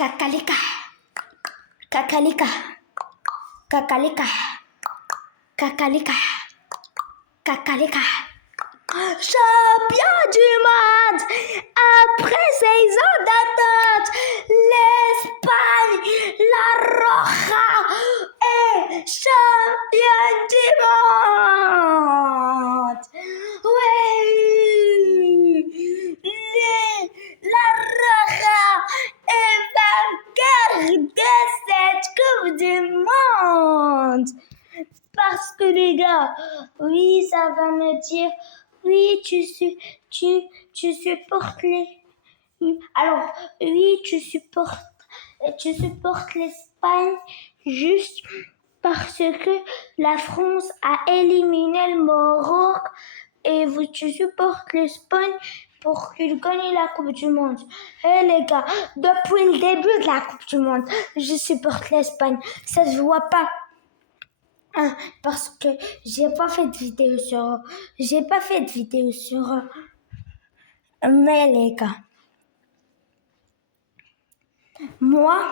Cacalica, cacalica, cacalica, cacalica, cacalica. Champion du monde! Après 6 ans d'attente, l'Espagne, la Roja, est championne du monde! Oui! La Roja est vainqueur de cette Coupe du Monde! Parce que les gars, oui, ça va me dire, oui, tu supportes les... Alors, oui, tu supportes l'Espagne juste parce que la France a éliminé le Maroc et tu supportes l'Espagne pour qu'il gagne la Coupe du Monde. Eh les gars, depuis le début de la Coupe du Monde, je supporte l'Espagne. Ça se voit pas. Parce que j'ai pas fait de vidéo sur mais les gars, moi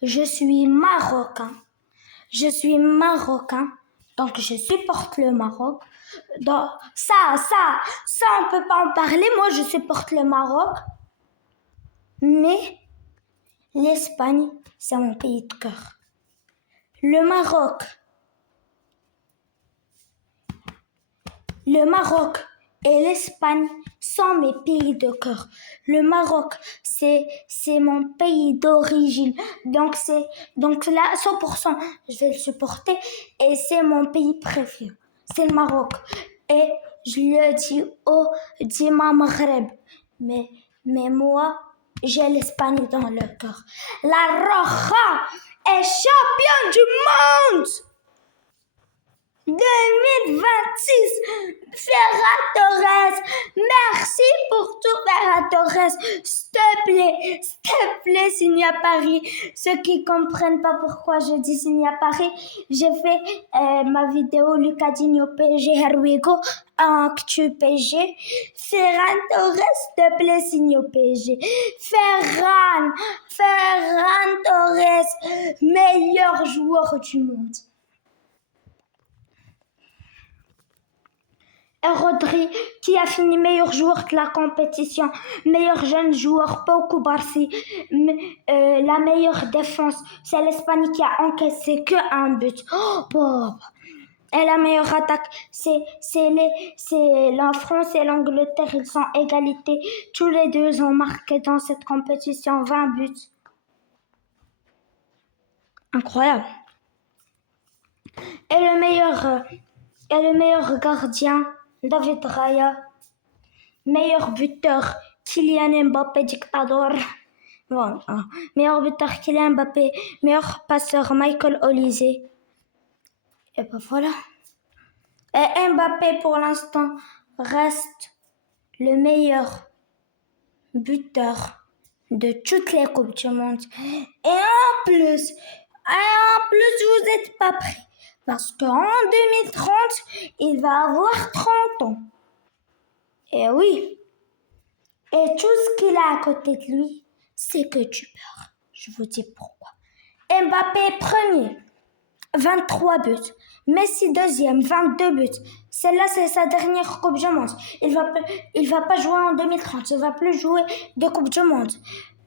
je suis marocain, donc je supporte le Maroc. Donc ça on peut pas en parler. Moi je supporte le Maroc, mais l'Espagne c'est mon pays de cœur. Le Maroc et l'Espagne sont mes pays de cœur. Le Maroc, c'est mon pays d'origine. Donc là, 100%, je vais le supporter. Et c'est mon pays préféré. C'est le Maroc. Et je le dis au Dima Maghreb. Mais moi, j'ai l'Espagne dans le cœur. La Roja est championne du monde 2026, Ferran Torres, merci pour tout Ferran Torres, s'il te plaît, signe à Paris. Ceux qui comprennent pas pourquoi je dis signe à Paris, j'ai fait ma vidéo Lucadinho PSG, here we go, en actu PSG. Ferran Torres, s'il te plaît, signe au PSG. Ferran Torres, meilleur joueur du monde. Et Rodri, qui a fini meilleur joueur de la compétition, meilleur jeune joueur, Pau Cubarsí, la meilleure défense, c'est l'Espagne qui a encaissé que un but. Oh, pauvre. Et la meilleure attaque, c'est la France et l'Angleterre, ils sont égalité. Tous les deux ont marqué dans cette compétition 20 buts. Incroyable. Et le meilleur gardien, David Raya, meilleur buteur, Kylian Mbappé, dictateur. Bon, meilleur buteur, Kylian Mbappé, meilleur passeur, Michael Olise. Et ben voilà. Et Mbappé, pour l'instant, reste le meilleur buteur de toutes les Coupes du Monde. Et en plus, vous n'êtes pas prêts. Parce qu'en 2030, il va avoir 30 ans. Et oui. Et tout ce qu'il a à côté de lui, c'est que du beurre. Je vous dis pourquoi. Mbappé premier, 23 buts. Messi deuxième, 22 buts. Celle-là, c'est sa dernière Coupe du Monde. Il va pas jouer en 2030. Il va plus jouer de Coupe du Monde.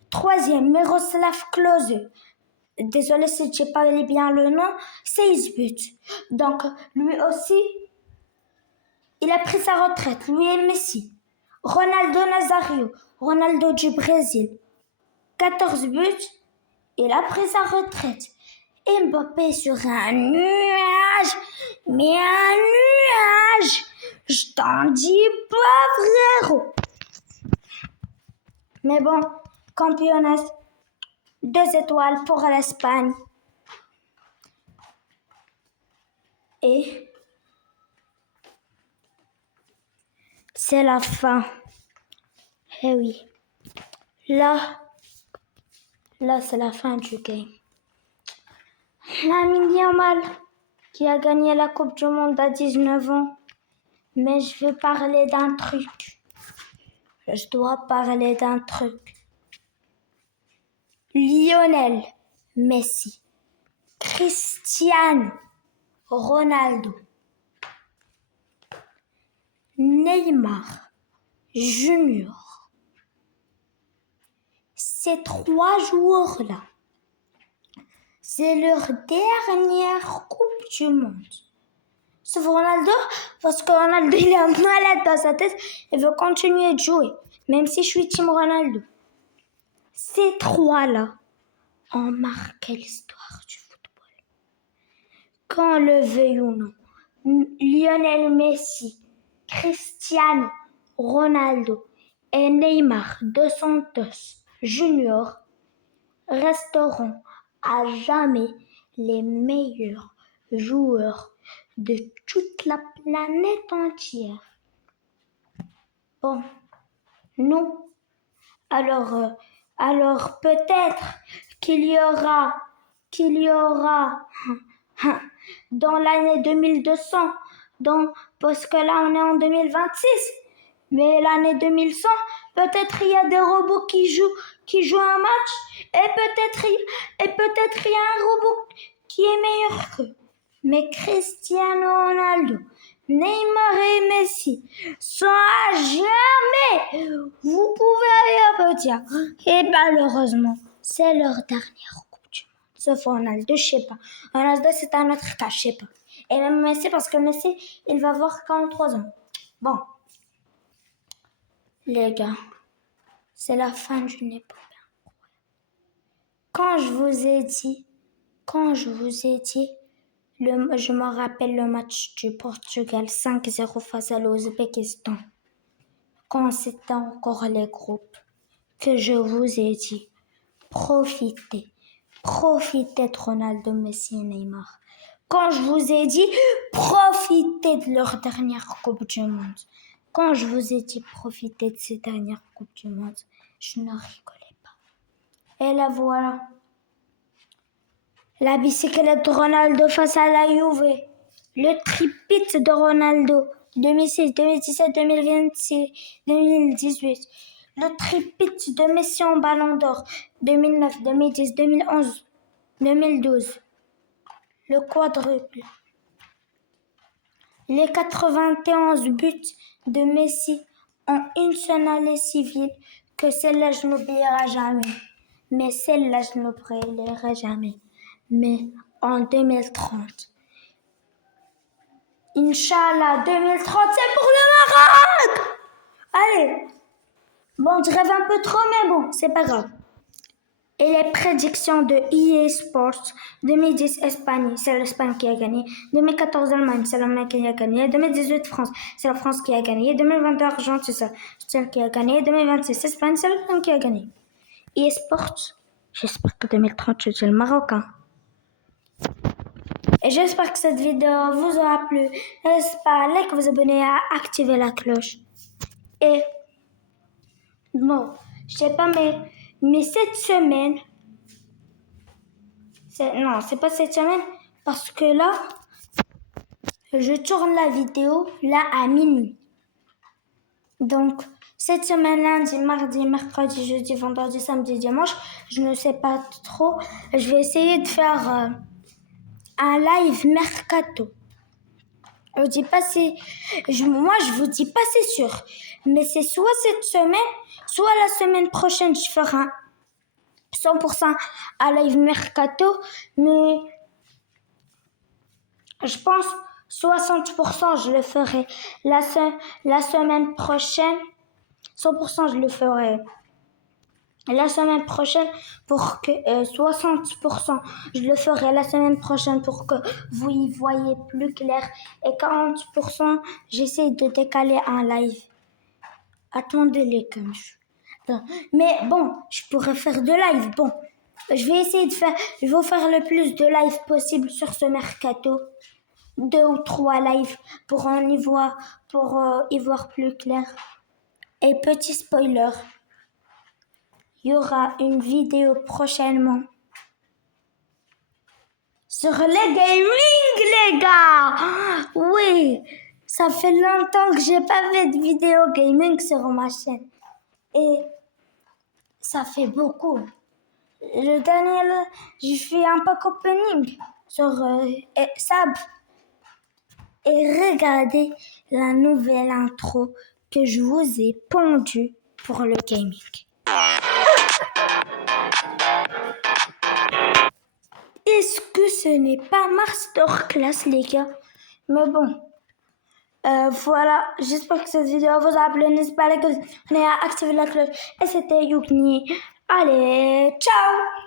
Troisième, Miroslav Klose. Désolée si je n'ai pas bien le nom, 16 buts. Donc, lui aussi, il a pris sa retraite. Lui et Messi. Ronaldo Nazario, Ronaldo du Brésil, 14 buts. Il a pris sa retraite. Mbappé sur un nuage. Mais un nuage. Je t'en dis pas, frérot. Mais bon, campionnat. 2 étoiles pour l'Espagne. Et c'est la fin. Eh oui. Là, c'est la fin du game. Lamine Yamal, qui a gagné la Coupe du Monde à 19 ans. Mais je veux parler d'un truc. Je dois parler d'un truc. Lionel Messi, Cristiano Ronaldo, Neymar Junior. Ces 3 joueurs-là, c'est leur dernière Coupe du Monde. Sauf Ronaldo, parce que Ronaldo, il est malade dans sa tête, il veut continuer de jouer, même si je suis team Ronaldo. Ces 3-là ont marqué l'histoire du football. Qu'on le veuille ou non, Lionel Messi, Cristiano Ronaldo et Neymar dos Santos Junior resteront à jamais les meilleurs joueurs de toute la planète entière. Bon, nous, alors peut-être qu'il y aura dans l'année 2200, parce que là on est en 2026, mais l'année 2100, peut-être il y a des robots qui jouent un match, et peut-être il y a un robot qui est meilleur qu'eux. Mais Cristiano Ronaldo, Neymar et Messi sont à jamais, vous pouvez rien me dire. Et malheureusement, c'est leur dernière Coupe du Monde. Sauf Ronaldo, je sais pas. Ronaldo, c'est un autre cas, je sais pas. Et même Messi, parce que Messi, il va avoir 43 ans. Bon, les gars, c'est la fin d'une époque. Quand je vous ai dit, je me rappelle le match du Portugal 5-0 face à l'Ouzbékistan. Quand c'était encore les groupes, que je vous ai dit, profitez de Ronaldo, Messi et Neymar. Quand je vous ai dit, profitez de leur dernière Coupe du Monde. Quand je vous ai dit, profitez de ces dernières Coupes du Monde, je ne rigolais pas. Et là voilà. La bicyclette de Ronaldo face à la Juve. Le tripit de Ronaldo. 2006, 2017, 2026, 2018. Le tripit de Messi en Ballon d'Or. 2009, 2010, 2011, 2012. Le quadruple. Les 91 buts de Messi en une seule année civile, que celle-là je n'oublierai jamais. Mais celle-là je n'oublierai jamais. Mais en 2030. Inch'Allah, 2030, c'est pour le Maroc! Allez! Bon, je rêve un peu trop, mais bon, c'est pas grave. Et les prédictions de EA Sports, 2010 Espagne, c'est l'Espagne qui a gagné. 2014 Allemagne, c'est l'Allemagne qui a gagné. 2018 France, c'est la France qui a gagné. 2022 Argentine, c'est celle qui a gagné. 2026 Espagne, c'est l'Espagne qui a gagné. EA Sports, j'espère que 2030, je suis le Maroc. Et j'espère que cette vidéo vous aura plu. N'hésitez pas à liker, vous abonner, à activer la cloche. Et bon, je sais pas, mais cette semaine, non, c'est pas cette semaine, parce que là, je tourne la vidéo là à minuit. Donc, cette semaine, lundi, mardi, mercredi, jeudi, vendredi, samedi, dimanche, je ne sais pas trop. Je vais essayer de faire un live mercato. Moi, je vous dis pas c'est sûr, mais c'est soit cette semaine, soit la semaine prochaine, je ferai un 100% à live mercato, mais je pense 60% je le ferai la semaine prochaine, 100% je le ferai la semaine prochaine pour que 60% je le ferai la semaine prochaine pour que vous y voyez plus clair et 40% j'essaie de décaler un live. Attendez-les comme mais bon, je pourrais faire de live. Bon, je vais essayer je vais faire le plus de live possible sur ce mercato. 2 ou 3 lives pour y voir plus clair. Et petit spoiler, il y aura une vidéo prochainement sur le gaming, les gars. Oui, ça fait longtemps que j'ai pas fait de vidéo gaming sur ma chaîne. Et ça fait beaucoup. Le dernier, j'ai fait un pack opening sur Sab. Et regardez la nouvelle intro que je vous ai pondue pour le gaming. Est-ce que ce n'est pas masterclass, les gars? Mais bon, voilà, j'espère que cette vidéo vous a plu. N'hésitez pas à activer la cloche. Et c'était Yukni. Allez, ciao!